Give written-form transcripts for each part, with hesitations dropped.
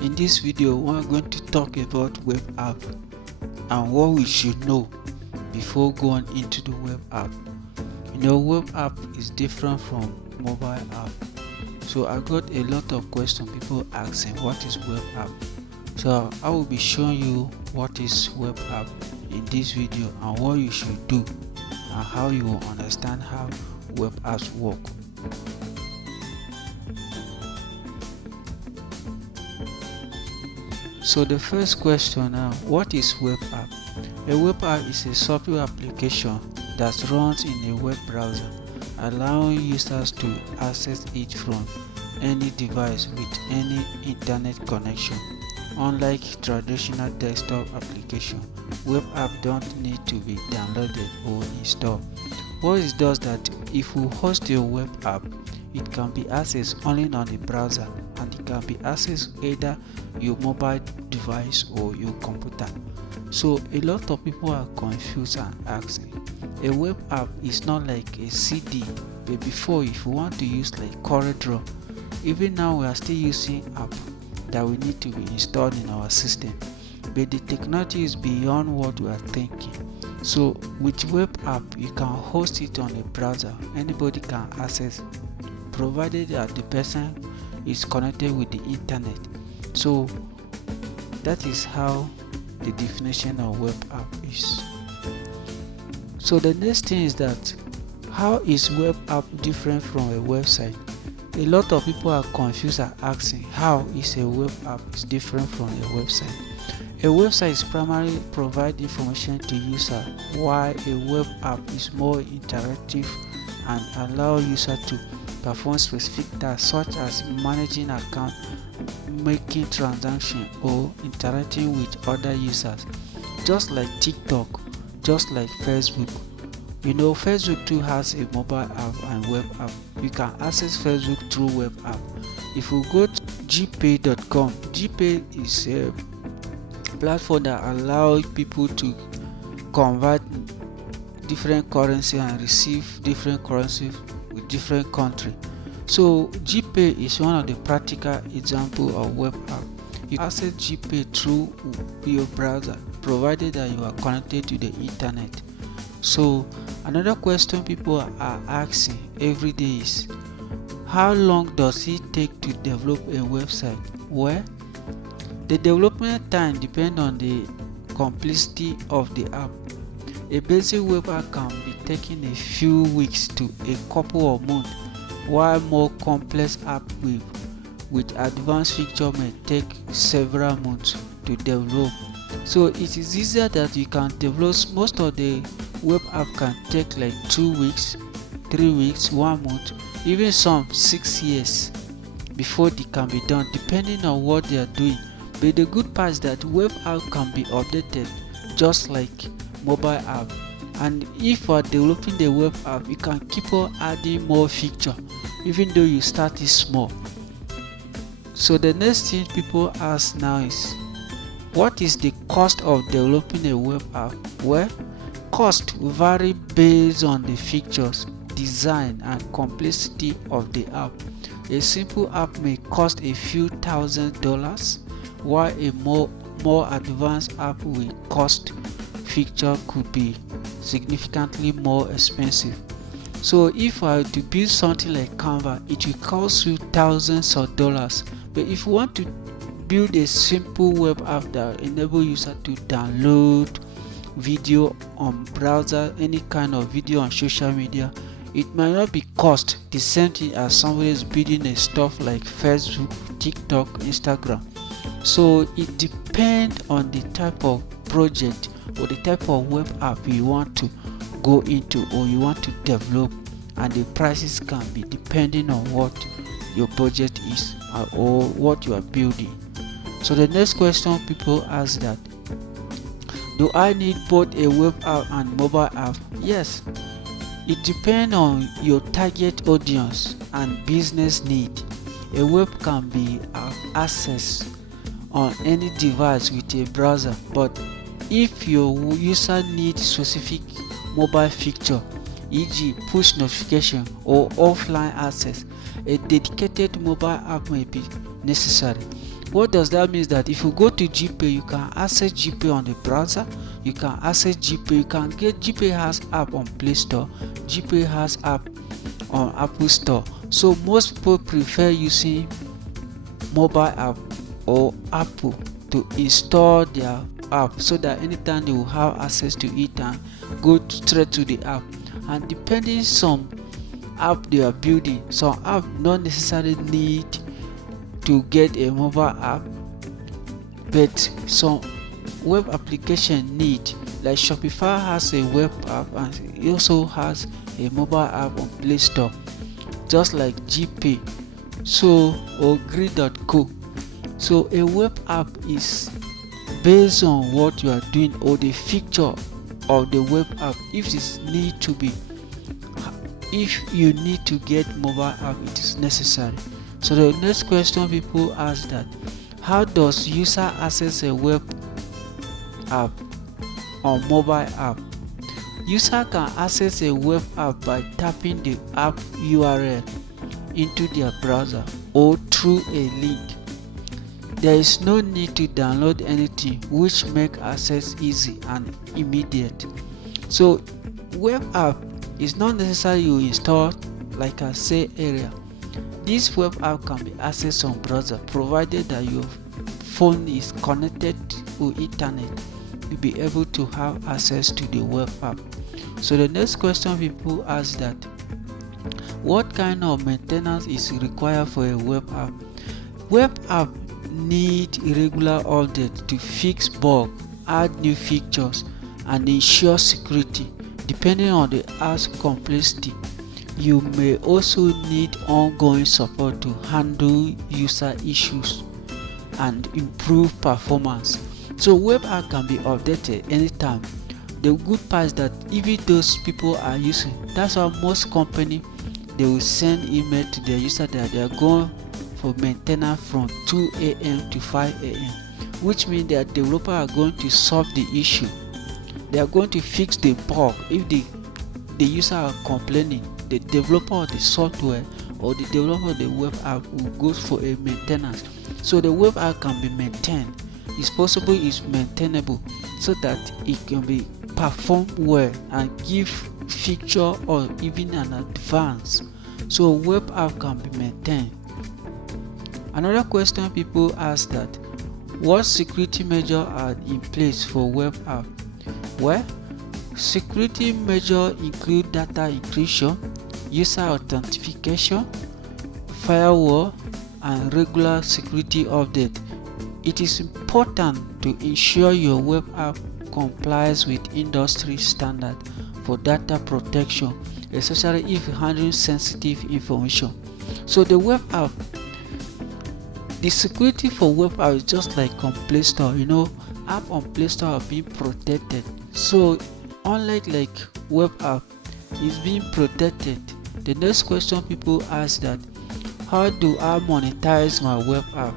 In this video, we're going to talk about web app and what we should know before going into the web app. Web app is different from mobile app. So I got a lot of questions, people asking what is web app. So I will be showing you what is web app in this video and what you should do and how you will understand how web apps work. So the first question now, what is web app? A web app is a software application that runs in a web browser, allowing users to access it from any device with any internet connection. Unlike traditional desktop application, web app don't need to be downloaded or installed. What it does that if you host your web app, it can be accessed only on the browser and it can be accessed either your mobile device or your computer. So a lot of people are confused and asking, a web app is not like a CD, but before if you want to use like CorelDRAW, even now we are still using app that we need to be installed in our system, but the technology is beyond what we are thinking. So with web app you can host it on a browser, anybody can access, provided that the person is connected with the internet. So that is how the definition of web app is. So the next thing is that how is web app different from a website? A lot of people are confused and asking how is a web app is different from a website. A website is primarily provide information to user, while a web app is more interactive and allow user to perform specific tasks such as managing account, making transactions, or interacting with other users, just like TikTok, just like Facebook. Facebook too has a mobile app and web app. You can access Facebook through web app. If you go to gpay.com, gpay is a platform that allows people to convert different currency and receive different currency with different country. So gpay is one of the practical example of web app. You access gpay through your browser provided that you are connected to the internet. So another question people are asking every day is, how long does it take to develop a website? Well, the development time depends on the complexity of the app. A basic web app can be taking a few weeks to a couple of months, while more complex app with advanced feature may take several months to develop. So it is easier that you can develop. Most of the web app can take like 2 weeks, 3 weeks, 1 month, even some 6 years before they can be done, depending on what they are doing. But the good part is that web app can be updated just like mobile app, and if you are developing the web app, you can keep on adding more feature even though you start it small. So the next thing people ask now is, what is the cost of developing a web app? Well, cost vary based on the features, design and complexity of the app. A simple app may cost a few $1,000s, while a more advanced app with cost feature could be significantly more expensive. So if I were to build something like Canva, it will cost you thousands of dollars. But if you want to build a simple web app that enable user to download video on browser, any kind of video on social media, it might not be cost the same thing as somebody is building a stuff like Facebook, TikTok, Instagram. So it depends on the type of project or the type of web app you want to go into or you want to develop, and the prices can be depending on what your budget is or what you are building. So the next question people ask that, do I need both a web app and mobile app? Yes, it depends on your target audience and business need. A web can be accessed on any device with a browser, but if your user needs specific mobile feature, e.g. push notification or offline access, a dedicated mobile app may be necessary. What does that mean? Is that if you go to GPay, you can access GPay on the browser, you can access GPay, you can get GPay has app on Play Store, GPay has app on Apple Store. So most people prefer using mobile app or Apple to install their app, so that anytime they will have access to it and go straight to the app. And depending some app they are building, some app not necessarily need to get a mobile app, but some web application need, like Shopify has a web app and it also has a mobile app on Play Store, just like GPay so or Grid.co. So a web app is based on what you are doing or the feature of the web app. If you need to get mobile app, it is necessary. So the next question people ask that, how does user access a web app or mobile app? User can access a web app by tapping the app URL into their browser or through a link. There is no need to download anything, which make access easy and immediate. So web app is not necessary you install, like I say earlier. This web app can be accessed on browser, provided that your phone is connected to internet. You'll be able to have access to the web app. So the next question people ask that, what kind of maintenance is required for a web app? Web app need regular update to fix bugs, add new features, and ensure security. Depending on the app's complexity, you may also need ongoing support to handle user issues and improve performance. So web app can be updated anytime. The good part is that even those people are using, that's why most company they will send email to their user that they are going for maintenance from 2 a.m. to 5 a.m. which means that developers are going to solve the issue. They are going to fix the bug. If the user are complaining, the developer of the software or the developer of the web app will go for a maintenance. So the web app can be maintained. It's possible it's maintainable so that it can be performed well and give feature or even an advance. So web app can be maintained. Another question people ask that, what security measures are in place for web app? Well, security measures include data encryption, user authentication, firewall, and regular security update. It is important to ensure your web app complies with industry standards for data protection, especially if handling sensitive information. So the web app, the security for web app is just like on Play Store. App on Play Store are being protected. So unlike like web app is being protected. The next question people ask that, how do I monetize my web app?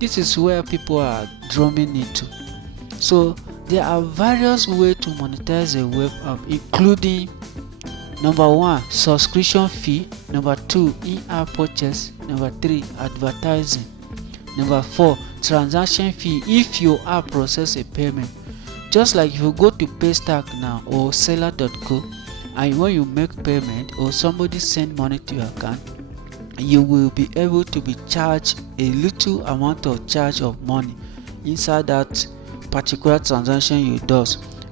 This is where people are drumming into. So there are various ways to monetize a web app, including number 1, subscription fee, number 2, in-app purchase, number 3, advertising, number 4, transaction fee if your app process a payment. Just like if you go to Paystack now or seller.co, and when you make payment or somebody send money to your account, you will be able to be charged a little amount of charge of money inside that particular transaction you do.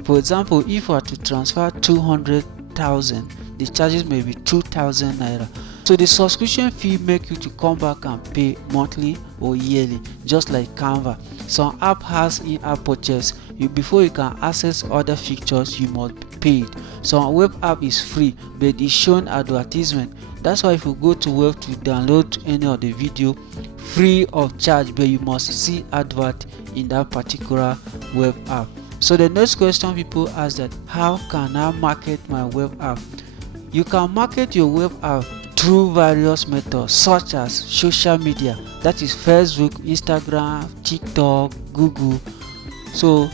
For example, if you are to transfer 200,000, the charges may be 2,000 naira. So the subscription fee make you to come back and pay monthly or yearly, just like Canva. Some app has in-app purchase. Before you can access other features, you must pay it. Some web app is free, but it's shown advertisement. That's why if you go to web to download any of the video free of charge, but you must see advert in that particular web app. So the next question people ask that, how can I market my web app? You can market your web app through various methods such as social media, that is Facebook, Instagram, TikTok, Google. So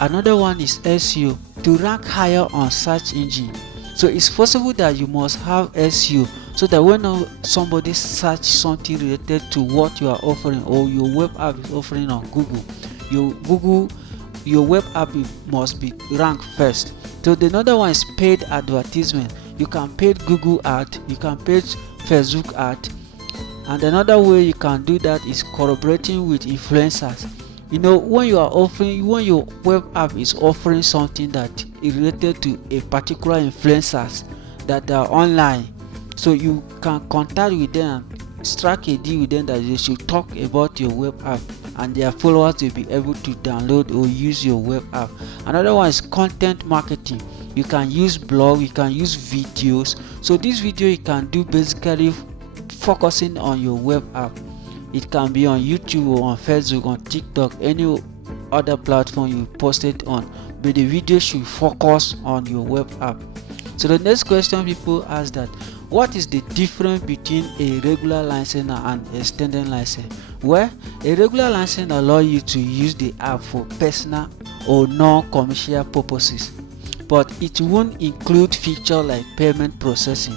another one is SEO, to rank higher on search engine. So it's possible that you must have SEO so that when somebody search something related to what you are offering or your web app is offering on Google, your web app must be ranked first. So the another one is paid advertisement. You can pay Google ad, you can pay Facebook ad, and another way you can do that is collaborating with influencers. When your web app is offering something that is related to a particular influencers that are online, so you can contact with them, strike a deal with them that they should talk about your web app, and their followers will be able to download or use your web app. Another one is content marketing. You can use blog, you can use videos. So this video you can do basically focusing on your web app. It can be on YouTube or on Facebook, on TikTok, any other platform you post it on, but the video should focus on your web app. So the next question people ask that, what is the difference between a regular license and extended license? Well, a regular license allows you to use the app for personal or non-commercial purposes, but it won't include features like payment processing.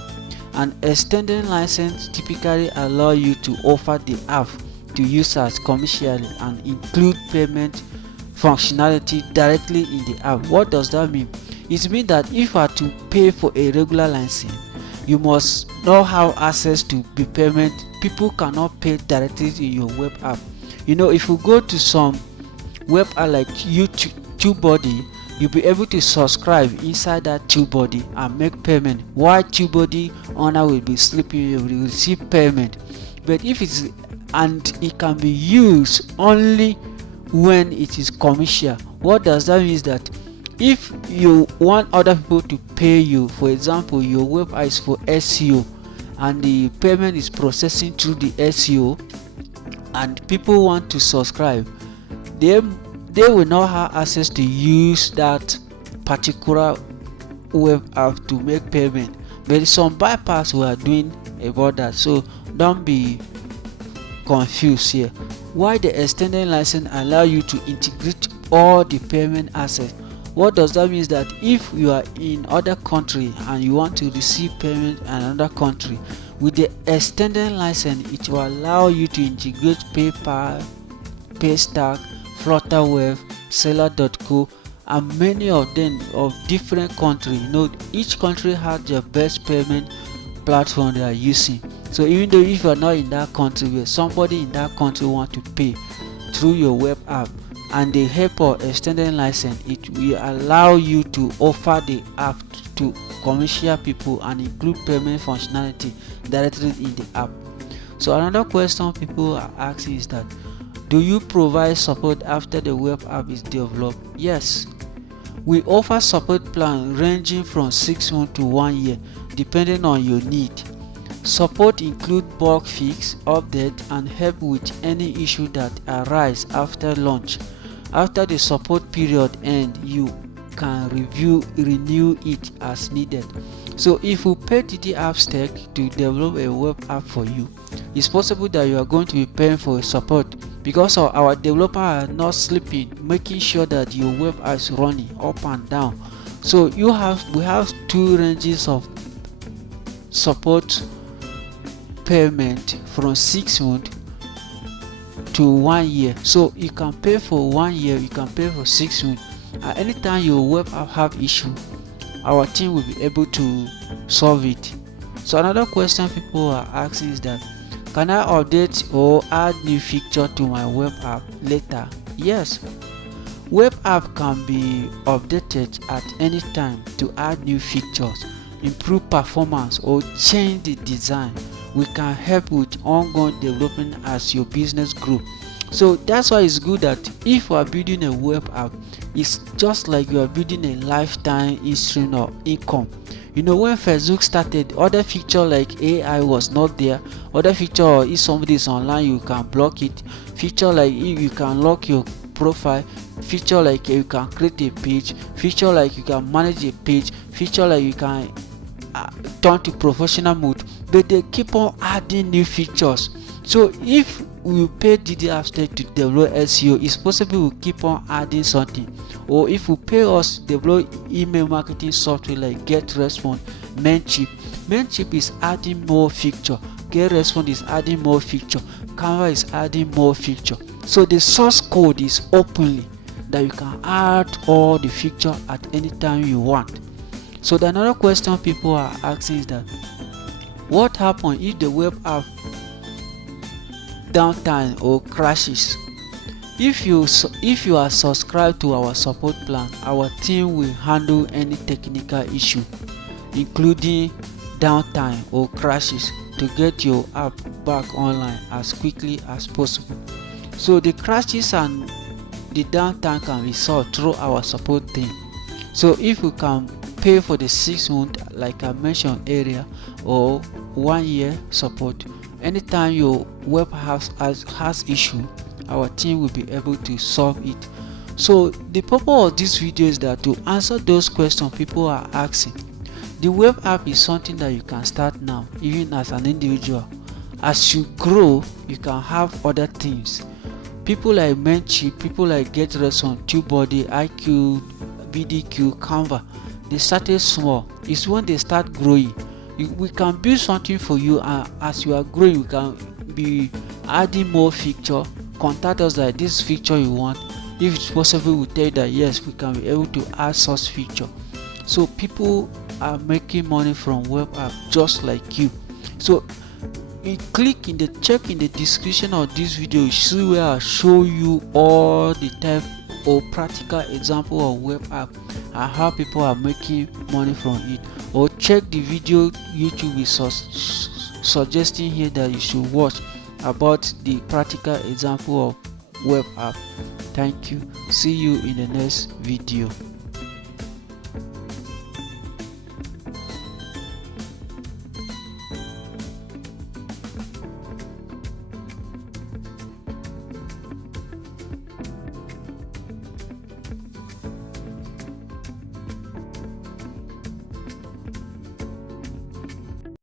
An extended license typically allows you to offer the app to users commercially and include payment functionality directly in the app. What does that mean? It means that if you are to pay for a regular license, you must not have access to the payment. People cannot pay directly in your web app. If you go to some web app like TubeBuddy, you'll be able to subscribe inside that TubeBuddy and make payment, while TubeBuddy owner will be sleeping. You will receive payment. But if it can be used only when it is commercial. What does that mean? Is that if you want other people to pay you, for example, your web app is for SEO and the payment is processing through the SEO, and people want to subscribe, they will not have access to use that particular web app to make payment. There is some bypass we are doing about that, so don't be confused here. Why the extended license allow you to integrate all the payment assets? What does that mean? Is that if you are in other country and you want to receive payment in another country, with the extended license it will allow you to integrate PayPal, Paystack, Flutterwave, Seller.co, and many of them of different countries. Each country has their best payment platform they are using. So even though if you are not in that country, where somebody in that country want to pay through your web app, and the help of extended license, it will allow you to offer the app to commercial people and include payment functionality directly in the app. So another question people are asking is that, do you provide support after the web app is developed? Yes, we offer support plan ranging from 6 months to 1 year depending on your need. Support include bug fix, update, and help with any issue that arise after launch. After the support period ends, you can renew it as needed. So if you pay TD Apps Tech to develop a web app for you, it's possible that you are going to be paying for support, because our developers are not sleeping, making sure that your web app is running up and down. So we have two ranges of support payment, from 6 months to 1 year. So you can pay for 1 year, you can pay for 6 months. Anytime your web app have issue, our team will be able to solve it. So another question people are asking is that, can I update or add new feature to my web app later? Yes, web app can be updated at any time to add new features, improve performance, or change the design. We can help with ongoing development as your business grows. So that's why it's good that if you are building a web app, it's just like you are building a lifetime stream of income. When Facebook started, other feature like AI was not there. Other feature, if somebody is online, you can block it. Feature like you can lock your profile. Feature like you can create a page. Feature like you can manage a page. Feature like you can turn to professional mode. But they keep on adding new features. So if we pay DD Apps Tech to develop SEO, it's possible we keep on adding something. Or if we pay us develop email marketing software like GetResponse, Mailchimp, Mailchimp is adding more feature, GetResponse is adding more feature, Canva is adding more feature. So the source code is openly that you can add all the feature at any time you want. So the another question people are asking is that what happens if the web app downtime or crashes? If you are subscribed to our support plan, our team will handle any technical issue including downtime or crashes to get your app back online as quickly as possible. So the crashes and the downtime can be solved through our support team. So if you can pay for the 6 month like I mentioned earlier, or 1 year support, anytime your web has issue, our team will be able to solve it. So the purpose of this video is that to answer those questions people are asking. The web app is something that you can start now, even as an individual. As you grow, you can have other things. People like Mailchimp, people like GetResponse, TubeBuddy, IQ, BDQ, Canva, they started small. It's when they start growing, we can build something for you, and as you are growing, we can be adding more feature. Contact us like this feature you want. If it's possible, we'll tell you that yes, we can be able to add such feature. So people are making money from web app just like you. So check in the description of this video, you see where I show you all the type or practical example of web app and how people are making money from it. Or check the video YouTube is suggesting here that you should watch about the practical example of web app. Thank you. See you in the next video.